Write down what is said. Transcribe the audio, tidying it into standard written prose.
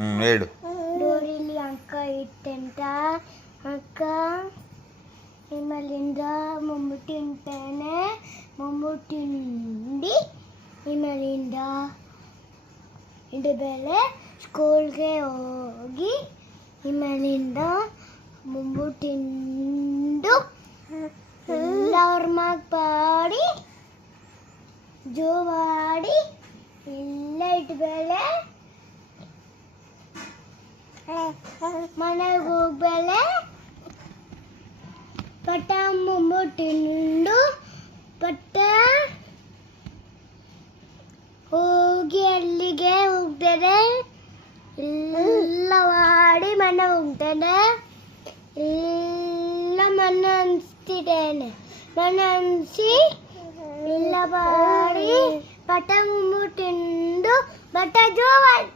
ಹೇಳು. ಡೋರಿಲಿ ಅಂಕ ಇಟ್ಟಂತ ಅಕ್ಕ ನಿಮ್ಮಲ್ಲಿಂದ ಮೊಮ್ಮು ತಿಂತಾನೆ, ಮೊಮ್ಮು ತಿಂದು ನಿಮ್ಮಲ್ಲಿಂದ ಬೆಲೆ ಸ್ಕೂಲ್ಗೆ ಹೋಗಿ ನಿಮ್ಮಲ್ಲಿಂದ ಮೊಮ್ಮು ತಿಂದು ಎಲ್ಲರ ಪಾಡಿ ಜೋವಾಡಿ ಎಲ್ಲ ಇಟ್ಬೇಳೆ ಮನೆಗೆ ಹೋಗ್ಬೇಳೆ. ಪಟ ಮೊಮ್ಮು ತಿಂದು ಪಟ್ಟ ಹೋಗಿ ಅಲ್ಲಿಗೆ ಹೋಗ್ತಾರೆ, ಎಲ್ಲ ಮಾಡಿ ಮನೆ ಹೋಗ್ತಾನೆ. ಎಲ್ಲ ಮನೆ ಅನಿಸ್ತಿದ್ದೇನೆ, ಮನೆ ಅನಿಸಿ ಎಲ್ಲ ಮಾಡಿ ಪಟ ಮೊಮ್ಮು ತಿಂದು ಬಟ್ಟ ಜೋವಾಡಿ